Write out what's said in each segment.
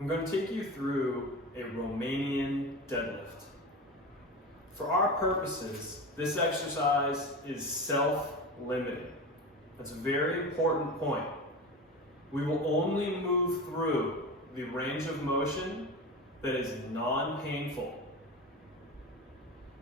I'm going to take you through a Romanian deadlift. For our purposes, this exercise is self-limiting. That's a very important point. We will only move through the range of motion that is non-painful.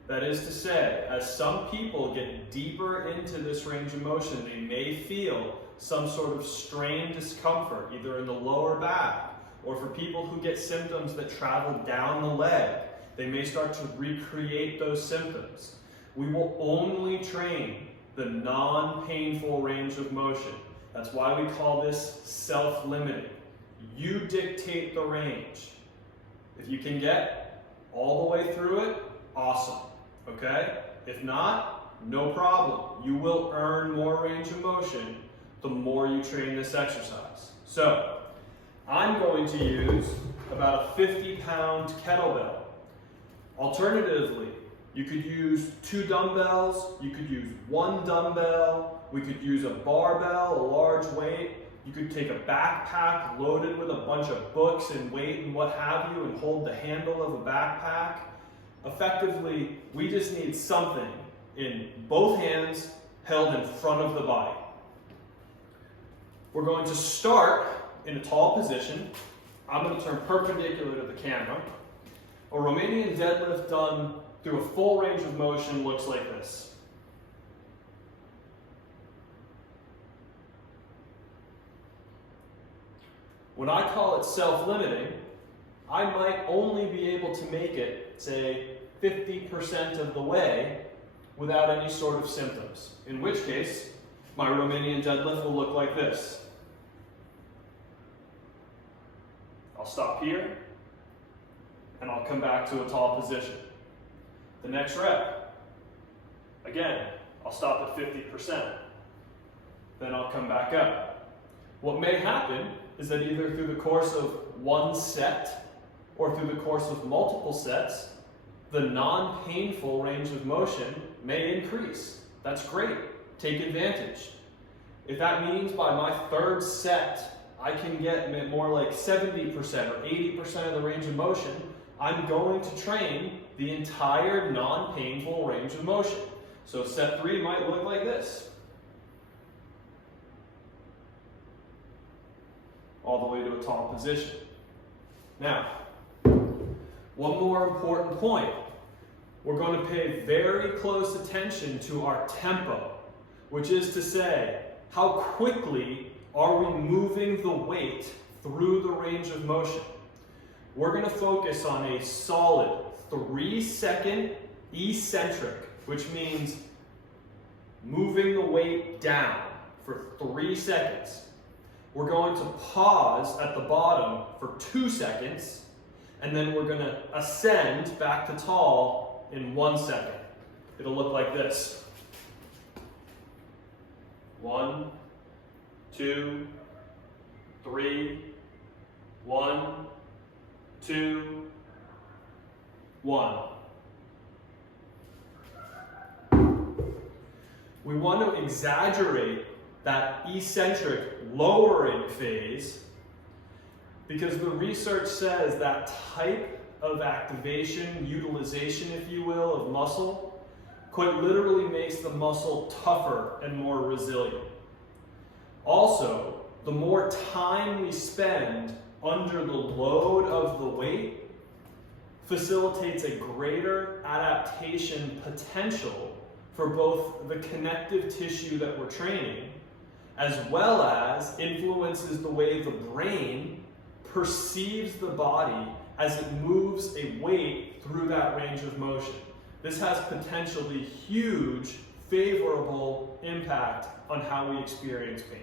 That is to say, as some people get deeper into this range of motion, they may feel some sort of strain discomfort, either in the lower back, or for people who get symptoms that travel down the leg, they may start to recreate those symptoms. We will only train the non-painful range of motion. That's why we call this self-limiting. You dictate the range. If you can get all the way through it, awesome, okay? If not, no problem. You will earn more range of motion the more you train this exercise. So, I'm going to use about a 50-pound kettlebell. Alternatively, you could use 2 dumbbells, you could use 1 dumbbell, we could use a barbell, a large weight, you could take a backpack loaded with a bunch of books and weight and what have you and hold the handle of a backpack. Effectively, we just need something in both hands held in front of the body. We're going to start in a tall position. I'm going to turn perpendicular to the camera. A Romanian deadlift done through a full range of motion looks like this. When I call it self-limiting, I might only be able to make it, say, 50% of the way without any sort of symptoms. In which case, my Romanian deadlift will look like this. I'll stop here, and I'll come back to a tall position. The next rep, again, I'll stop at 50%. Then I'll come back up. What may happen is that either through the course of one set or through the course of multiple sets, the non-painful range of motion may increase. That's great. Take advantage. If that means by my 3rd set, I can get more like 70% or 80% of the range of motion, I'm going to train the entire non-painful range of motion. So set 3 might look like this. All the way to a tall position. Now, one more important point. We're going to pay very close attention to our tempo, which is to say, how quickly are we moving the weight through the range of motion? We're going to focus on a solid 3-second eccentric, which means moving the weight down for 3 seconds. We're going to pause at the bottom for 2 seconds, and then we're going to ascend back to tall in 1 second. It'll look like this. 1, 2, 3, 1, 2, 1. We want to exaggerate that eccentric lowering phase because the research says that type of activation, utilization, if you will, of muscle quite literally makes the muscle tougher and more resilient. Also, the more time we spend under the load of the weight facilitates a greater adaptation potential for both the connective tissue that we're training, as well as influences the way the brain perceives the body as it moves a weight through that range of motion. This has potentially huge favorable impact on how we experience pain.